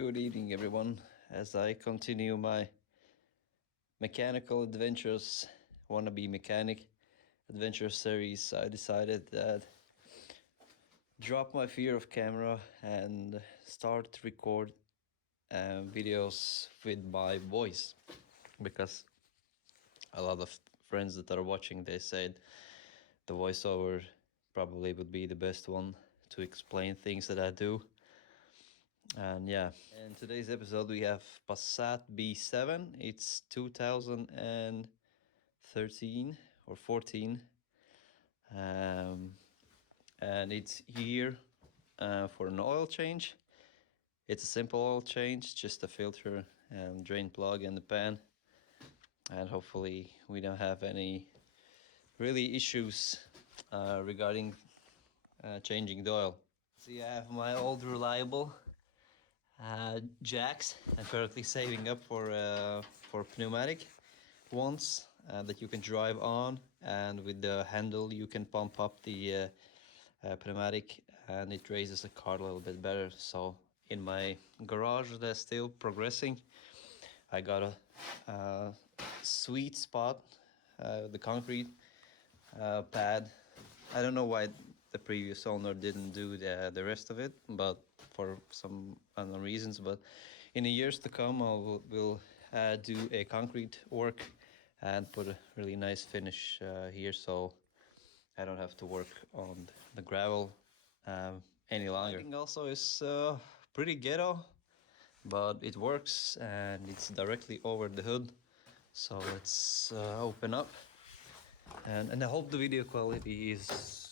Good evening, everyone. As I continue my mechanical adventures, wannabe mechanic adventure series, I decided that drop my fear of camera and start to record videos with my voice, because a lot of friends that are watching, they said the voiceover probably would be the best one to explain things that I do. And yeah, in today's episode we have Passat B7. It's 2013 or 14, and it's here for an oil change. It's a simple oil change, just a filter and drain plug and the pan, and hopefully we don't have any really issues regarding changing the oil. See, I have my old reliable jacks. I'm currently saving up for pneumatic ones that you can drive on, and with the handle you can pump up the pneumatic and it raises the car a little bit better. So in my garage that's still progressing, I got a sweet spot, the concrete pad. I don't know why the previous owner didn't do the rest of it, but for some unknown reasons. But in the years to come, I will do a concrete work and put a really nice finish here, so I don't have to work on the gravel any longer. Lighting also is pretty ghetto, but it works and it's directly over the hood. So let's open up. And I hope the video quality is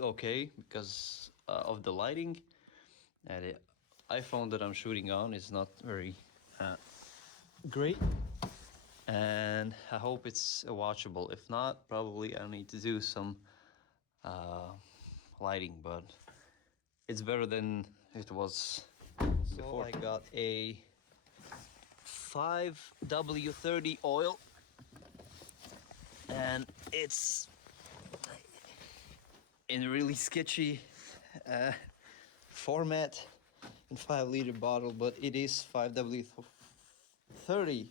okay because of the lighting. And the iPhone that I'm shooting on is not very great, and I hope it's watchable. If not, probably I need to do some lighting, but it's better than it was before. I got a 5W30 oil, and it's in a really sketchy format in 5-liter bottle, but it is 5W30.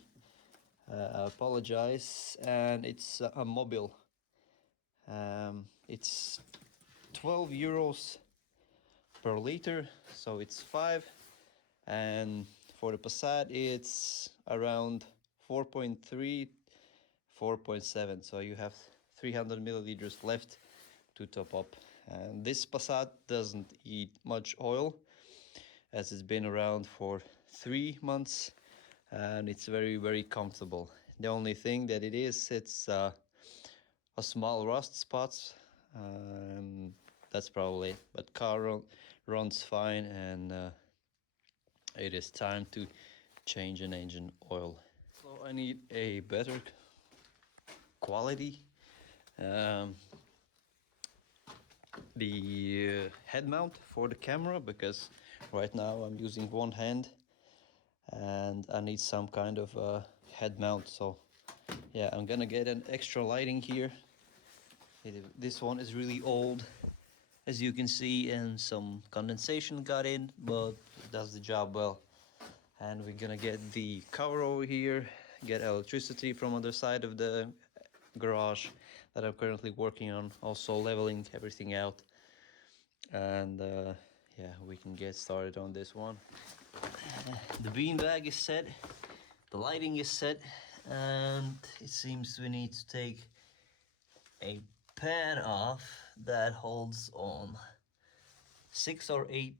I apologize, and it's a mobile. It's 12 euros per liter, so it's 5, and for the Passat it's around 4.3, 4.7, so you have 300 milliliters left to top up. And this Passat doesn't eat much oil, as it's been around for 3 months, and it's very comfortable. The only thing that it's a small rust spots, and that's probably it. But car runs fine, and it is time to change an engine oil. So I need a better quality. The head mount for the camera, because right now I'm using one hand and I need some kind of head mount. So yeah, I'm gonna get an extra lighting here. This one is really old, as you can see, and some condensation got in, but it does the job well. And we're gonna get the cover over here, get electricity from other side of the garage that I'm currently working on, also leveling everything out. And yeah, we can get started on this one. The beanbag is set, the lighting is set, and it seems we need to take a pad off that holds on 6 or 8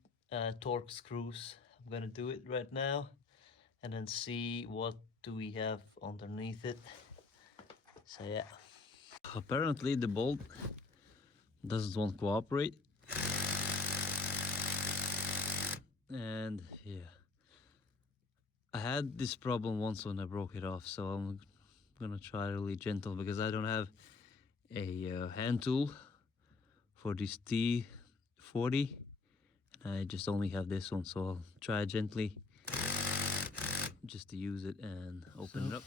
torque screws. I'm gonna do it right now and then see what do we have underneath it. So yeah, apparently the bolt doesn't want to cooperate, and yeah, I had this problem once when I broke it off, so I'm gonna try really gentle, because I don't have a hand tool for this T40, and I just only have this one, so I'll try gently just to use it and open it up.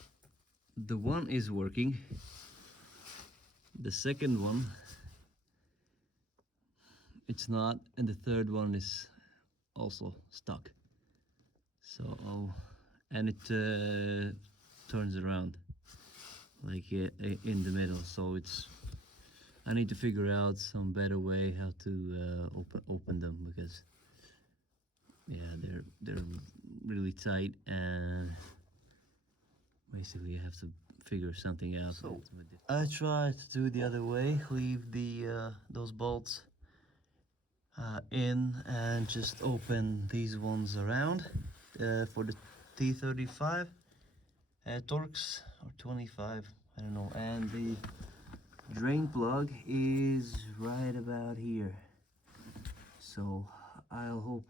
The one is working, the second one it's not, and the third one is also stuck. So and it turns around like in the middle, so I need to figure out some better way how to open them, because yeah, they're really tight, and basically I have to figure something out. So I tried to do it the other way, leave the those bolts in and just open these ones around for the T35 Torx, or 25, I don't know, and the drain plug is right about here, so I'll hope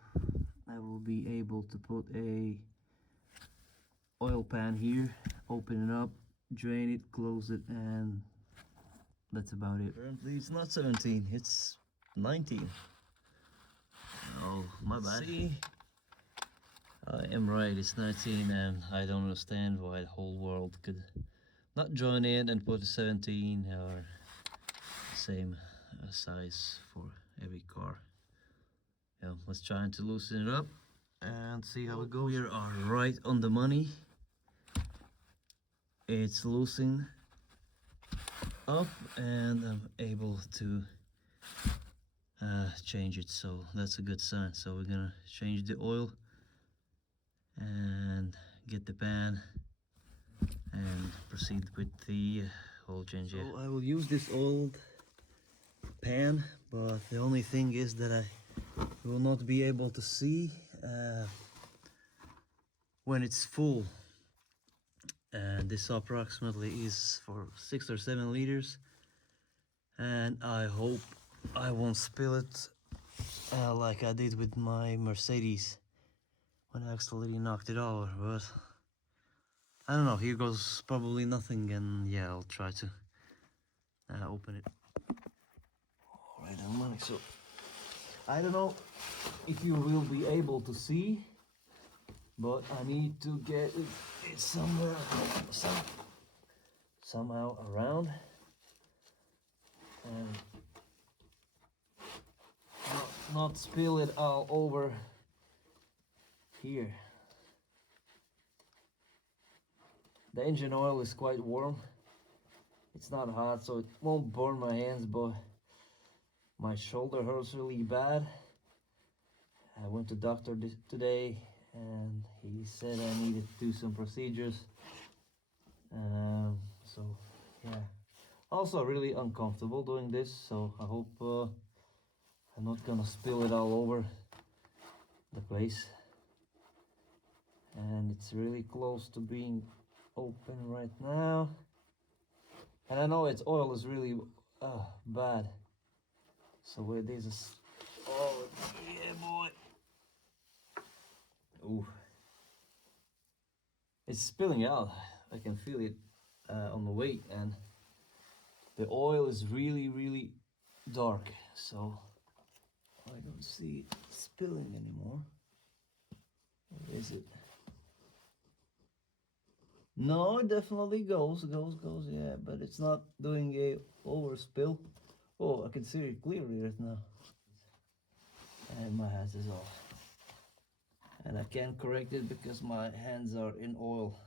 I will be able to put a oil pan here, open it up, drain it, close it, and that's about it. Currently it's not 17, it's 19. Oh, my bad. See, I am right, it's 19, and I don't understand why the whole world could not join in and put a 17 or same size for every car. Yeah, let's try to loosen it up and see how it goes. We are right on the money. It's loosened up and I'm able to change it, so that's a good sign. So we're gonna change the oil and get the pan and proceed with the oil change. So I will use this old pan, but the only thing is that I will not be able to see when it's full, and this approximately is for 6 or 7 liters, and I hope I won't spill it like I did with my Mercedes when I accidentally knocked it over. But I don't know, here goes probably nothing, and yeah, I'll try to open it. Alright, I'm running. So I don't know if you will be able to see, but I need to get it somewhere, somehow around, and not spill it all over here. The engine oil is quite warm. It's not hot, so it won't burn my hands, but my shoulder hurts really bad. I went to doctor today, and he said I needed to do some procedures. So yeah, also really uncomfortable doing this, so I hope I'm not gonna spill it all over the place. And it's really close to being open right now, and I know its oil is really bad, so it is oh yeah, boy. Ooh, it's spilling out. I can feel it on the weight, and the oil is really dark, so I don't see it spilling anymore. Where is it? No, it definitely goes, yeah, but it's not doing a overspill. Oh, I can see it clearly right now. And my hat is off. And I can't correct it because my hands are in oil.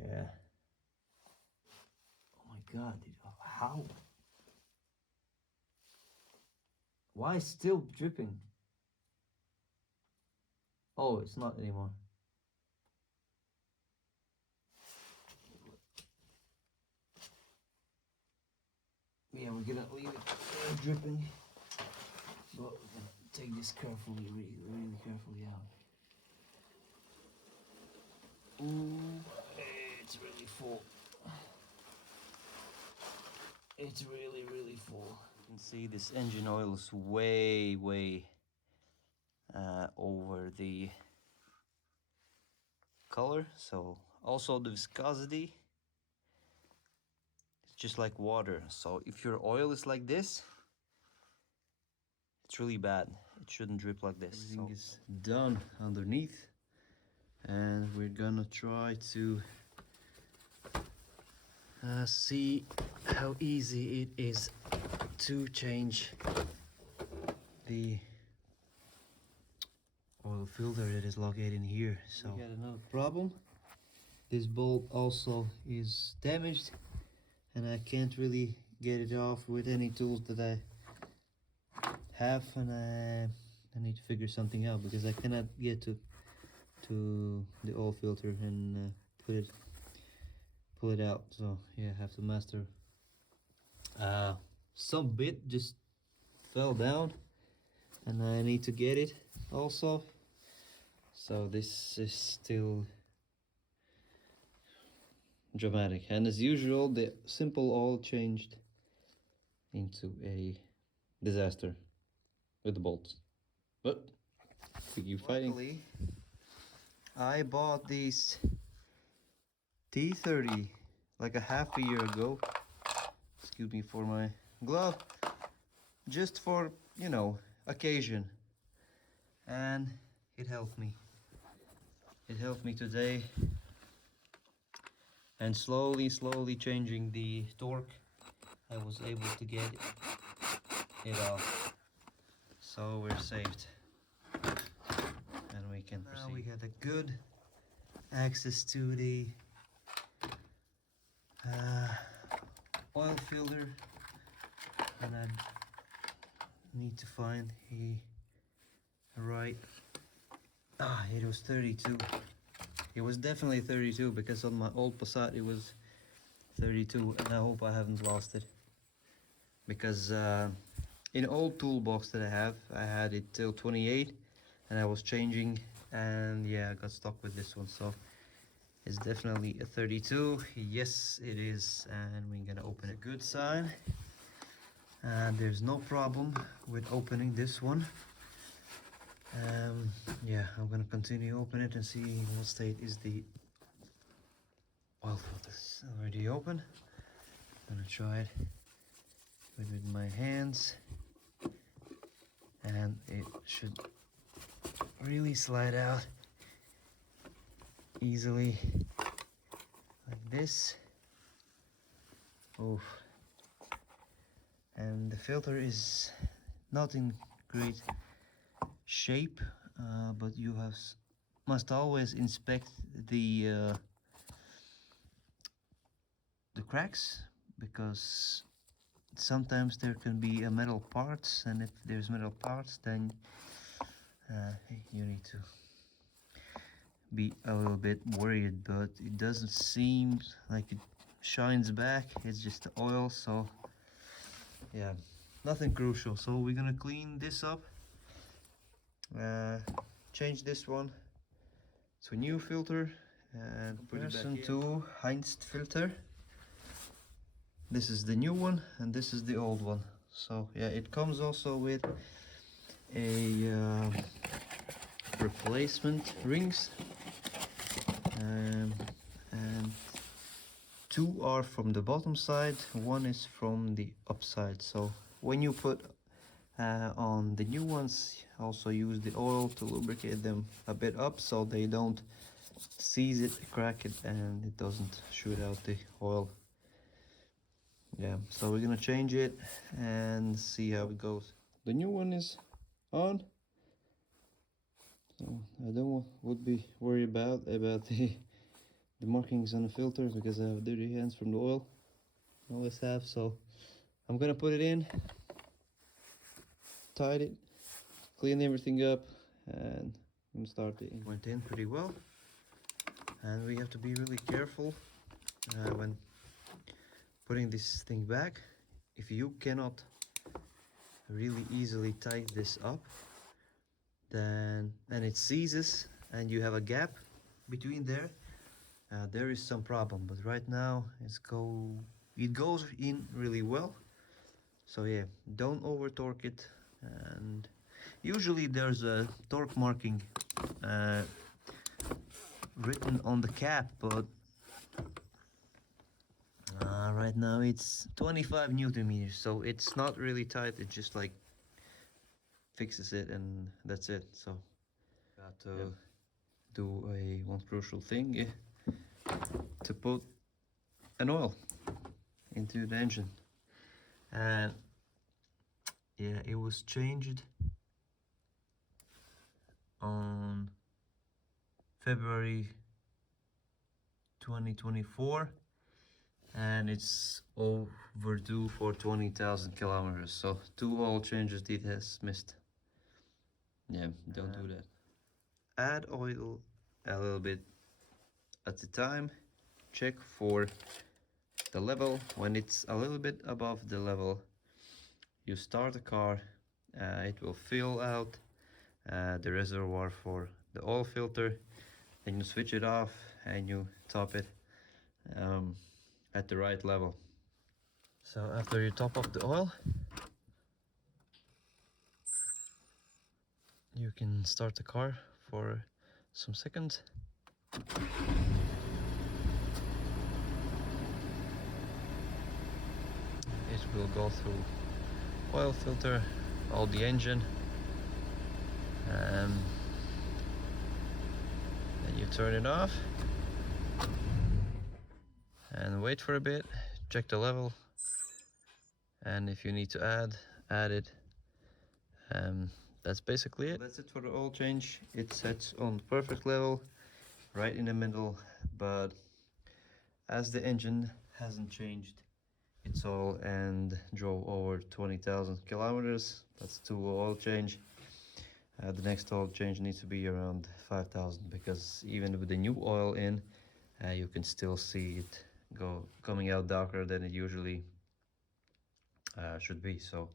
Yeah. Oh my God, how? Why is still dripping? Oh, it's not anymore. Yeah, we're gonna leave it dripping, but we're gonna take this carefully, really carefully out. Ooh, it's really full. It's really full. You can see this engine oil is way over the color, so also the viscosity, it's just like water. So if your oil is like this, it's really bad. It shouldn't drip like this. Everything is done underneath, and we're gonna try to see how easy it is to change the oil filter that is located in here. So we got another problem. This bolt also is damaged and I can't really get it off with any tools that I have, and I need to figure something out because I cannot get to the oil filter and pull it out. So yeah, I have to master. Some bit just fell down and I need to get it also. So this is still dramatic, and as usual the simple oil changed into a disaster with the bolts, but we keep fighting. Luckily, I bought these T30 like a half a year ago, excuse me for my glove, just for, you know, occasion, and it helped me today. And slowly changing the torque, I was able to get it off, so we're saved and we can proceed. Now we got a good access to the oil filter, and I need to find a right. It was 32. It was definitely 32 because on my old Passat it was 32, and I hope I haven't lost it, because in old toolbox that I had it till 28 and I was changing, and yeah, I got stuck with this one. So it's definitely a 32. Yes, it is, and we're gonna open it. Good sign, and there's no problem with opening this one. Yeah, I'm gonna continue open it and see in what state is the oil filter. It's already open. I'm gonna try it with my hands, and it should really slide out easily like this. Oof. And the filter is not in great shape, but you must always inspect the cracks, because sometimes there can be a metal parts, and if there's metal parts, then you need to be a little bit worried. But it doesn't seem like it shines back, it's just the oil. So yeah, nothing crucial. So we're gonna clean this up, change this one to a new filter, and put it back in. To Heinz filter. This is the new one and this is the old one. So yeah, it comes also with a replacement rings, and two are from the bottom side, one is from the upside. So when you put on the new ones, also use the oil to lubricate them a bit up so they don't seize it, crack it, and it doesn't shoot out the oil. Yeah, so we're gonna change it and see how it goes. The new one is on, so I would be worried about the markings on the filter, because I have dirty hands from the oil. I always have. So I'm gonna put it in, tied it, clean everything up, and I'm gonna start it. Went in pretty well, and we have to be really careful when putting this thing back. If you cannot really easily tighten this up, then and it seizes and you have a gap between there, there is some problem. But right now it goes in really well. So yeah, don't over torque it, and usually there's a torque marking written on the cap, but right now it's 25 Newton meters, so it's not really tight. It just like fixes it and that's it. So got to do one crucial thing, to put an oil into the engine, and yeah, it was changed on February 2024, and it's overdue for 20,000 kilometers. So 2 oil changes it has missed. Yeah, don't do that. Add oil a little bit at the time. Check for the level. When it's a little bit above the level, you start the car. It will fill out the reservoir for the oil filter. Then you switch it off and you top it at the right level. So after you top up the oil, you can start the car for some seconds. It will go through oil filter, all the engine, then you turn it off and wait for a bit, check the level, and if you need to add it. That's basically it. That's it for the oil change. It sets on perfect level, right in the middle, but as the engine hasn't changed its oil and drove over 20,000 kilometers, that's 2 oil change. The next oil change needs to be around 5,000, because even with the new oil in, you can still see it coming out darker than it usually should be. So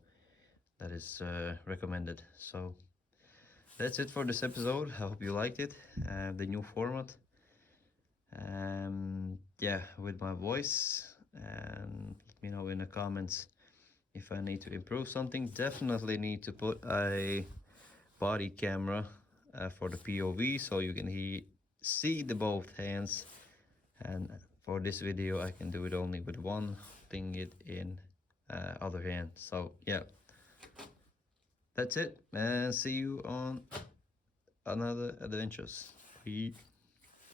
that is recommended. So that's it for this episode. I hope you liked it, the new format. Yeah, with my voice, and let me know in the comments if I need to improve something. Definitely need to put a body camera for the POV, so you can see the both hands, and for this video I can do it only with one, thing it in other hand. So yeah, that's it, and see you on another adventures. Bye.